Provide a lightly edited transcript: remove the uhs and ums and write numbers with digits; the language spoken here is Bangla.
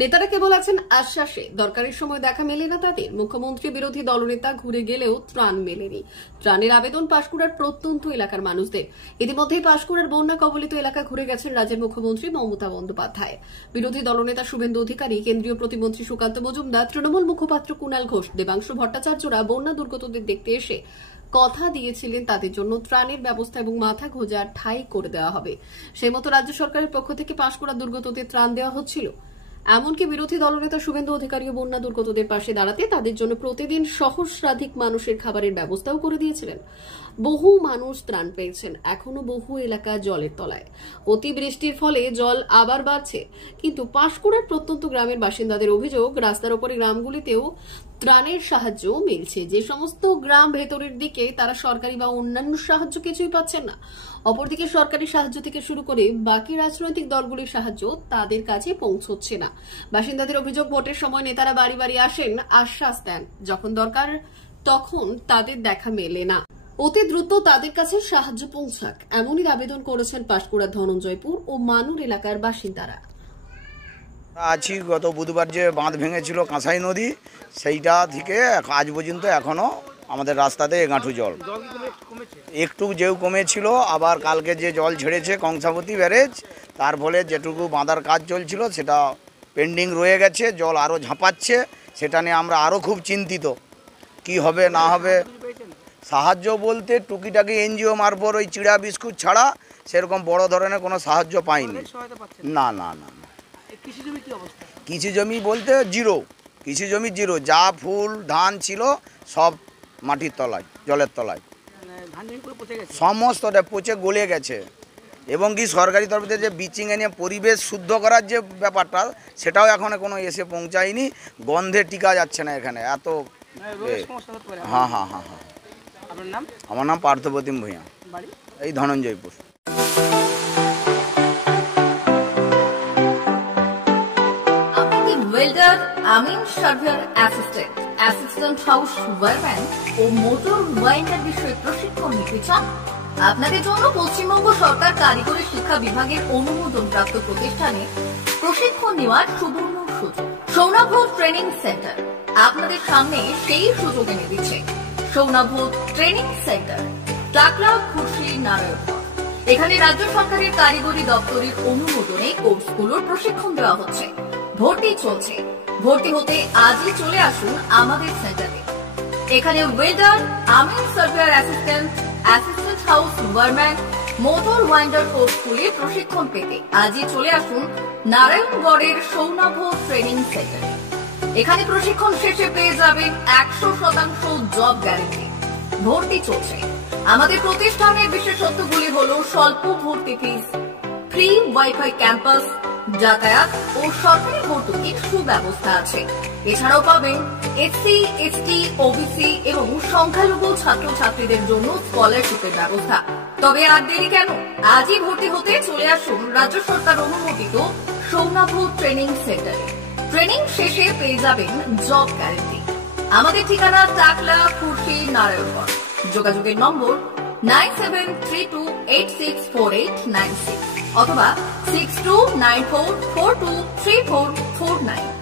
নেতারা কেবল আছেন আশ্বাসে, দরকারের সময় দেখা মেলে না তাদের। মুখ্যমন্ত্রী বিরোধী দলনেতা ঘুরে গেলেও ত্রাণ মেলেনি। ত্রাণের আবেদন পাঁশকুড়ার প্রত্যন্ত এলাকার মানুষদের। ইতিমধ্যেই পাঁশকুড়ার বন্যা কবলিত এলাকা ঘুরে গেছেন রাজ্যের মুখ্যমন্ত্রী মমতা বন্দ্যোপাধ্যায়। বিরোধী দলনেতা শুভেন্দু অধিকারী, কেন্দ্রীয় প্রতিমন্ত্রী সুকান্ত মজুমদার, তৃণমূল মুখপাত্র কুণাল ঘোষ, দেবাংশু ভট্টাচার্যরা বন্যা দুর্গতদের দেখতে এসে কথা দিয়েছিলেন তাদের জন্য ত্রাণের ব্যবস্থা এবং মাথা গোঁজার ঠাঁই করে দেওয়া হবে। সেই মতো রাজ্য সরকারের পক্ষ থেকে পাঁশকুড়া দুর্গতদের ত্রাণ দেওয়া হচ্ছিল। এমনকি বিরোধী দলনেতা শুভেন্দু অধিকারী বন্যা দুর্গতদের পাশে দাঁড়াতে তাদের জন্য প্রতিদিন সহস্রাধিক মানুষের খাবারের ব্যবস্থাও করে দিয়েছিলেন। বহু মানুষ ত্রাণ পেয়েছেন। এখনো বহু এলাকা জলের তলায়। অতিবৃষ্টির ফলে জল আবার বাড়ছে। কিন্তু পাঁশকুড়ার প্রত্যন্ত গ্রামের বাসিন্দাদের অভিযোগ, রাস্তার ওপরে গ্রামগুলিতেও ত্রাণের সাহায্য মিলছে। যে সমস্ত গ্রাম ভেতরের দিকে, তারা সরকারি বা অন্যান্য সাহায্য কিছুই পাচ্ছেন না। অপরদিকে সরকারি সাহায্য থেকে শুরু করে বাকি রাজনৈতিক দলগুলির সাহায্য তাদের কাছে পৌঁছচ্ছে না। বাসিন্দাদের অভিযোগ, ভোটের সময় নেতারা বাড়ি বাড়ি আসেন, আশ্বাস দেন, যখন দরকার তখন তাদের দেখা মেলে না। অতি দ্রুত তাদের কাছে সাহায্য পৌঁছাক, এমনই আবেদন করেছেন পাঁশকুড়ার ধনঞ্জয়পুর ও মানুর এলাকার বাসিন্দারা। আছি গত বুধবার যে বাঁধ ভেঙেছিল কাঁসাই নদী, সেইটা থেকে আজ পর্যন্ত এখনো আমাদের রাস্তাতে এগাঁঠু জল। একটু যেও কমেছিল, আবার কালকে যে জল ছেড়েছে কংসাবতী ব্যারেজ, তার ফলে যেটুকু বাঁধার কাজ চলছিল সেটা পেন্ডিং রয়ে গেছে। জল আরও ঝাঁপাচ্ছে, সেটা নিয়ে আমরা আরও খুব চিন্তিত, কি হবে না হবে। সাহায্য বলতে টুকিটাকি এনজিও মারফত ওই চিড়া বিস্কুট ছাড়া সেরকম বড় ধরনের কোনো সাহায্য পাইনি। না না না কৃষি জমি বলতে জিরো, কৃষি জমি জিরো। যা ফুল ধান ছিল সব মাটির তলায়, জলের তলায়, সমস্তটা পচে গলে গেছে। এবং কি সরকারি তরফ থেকে যে বিচিং এনে পরিবেশ শুদ্ধ করার যে ব্যাপারটা, সেটাও এখনো কোনো এসে পৌঁছায়নি। গন্ধে টিকা যাচ্ছে না এখানে এত। হ্যাঁ হ্যাঁ হ্যাঁ হ্যাঁ। আমার নাম পার্থপ্রতিম ভূঁইয়া, এই ধনঞ্জয়পুর। ওয়েল্ডার, আমিন surveyor assistant, assistant house wireman ও মোটর ওয়াইন্ডার বিষয়ে প্রশিক্ষণ নিতে চান? আপনাদের জন্য পশ্চিমবঙ্গ সরকার কারিগরি শিক্ষা বিভাগের অনুমোদনপ্রাপ্ত প্রতিষ্ঠানে প্রশিক্ষণ নেওয়ার সুবর্ণ সুযোগ। সৌনাভ ট্রেনিং সেন্টার আপনাদের সামনে সেই সুযোগ এনে দিচ্ছে। সৌনাভ ট্রেনিং সেন্টার, টাকলা, খুশি, নারায়ণগড়। এখানে রাজ্য সরকারের কারিগরি দপ্তরের অনুমোদনে কোর্সগুলোর প্রশিক্ষণ দেওয়া হচ্ছে। ভর্তি চলছে। ভর্তি হতে আজই চলে আসুন আমাদের সেন্টারে। এখানে ওয়েল্ডার, আমিন surveyor assistant, assistant house wireman, motor winder কোর্সগুলি প্রশিক্ষণ পেতে আজই চলে আসুন নারায়ণগড়ের সৌনাভ ট্রেনিং সেন্টারে। এখানে প্রশিক্ষণ শেষে পেয়ে যাবেন 100% জব গ্যারেন্টি। ভর্তি চলছে। আমাদের প্রতিষ্ঠানের বিশেষত্বগুলি হল স্বল্প ভর্তি ফিস, ফ্রি ওয়াইফাই ক্যাম্পাস, যাতায়াত ও সরকারি ভর্তুকির সুব্যবস্থা আছে। এছাড়াও পাবেন এসসি, এসটি, ওবিসি এবং সংখ্যালঘু ছাত্রছাত্রীদের জন্য স্কলারশিপের ব্যবস্থা। তবে আর দেরি কেন, আজই ভর্তি হতে চলে আসুন রাজ্য সরকার অনুমোদিত সৌনাভ ট্রেনিং সেন্টারে। ট্রেনিং শেষে পেয়ে যাবেন জব গ্যারেন্টি। আমাদের ঠিকানা টাকলা, খুশি, নারায়ণগড়। যোগাযোগের নম্বর 9732864896 অথবা 6294423449।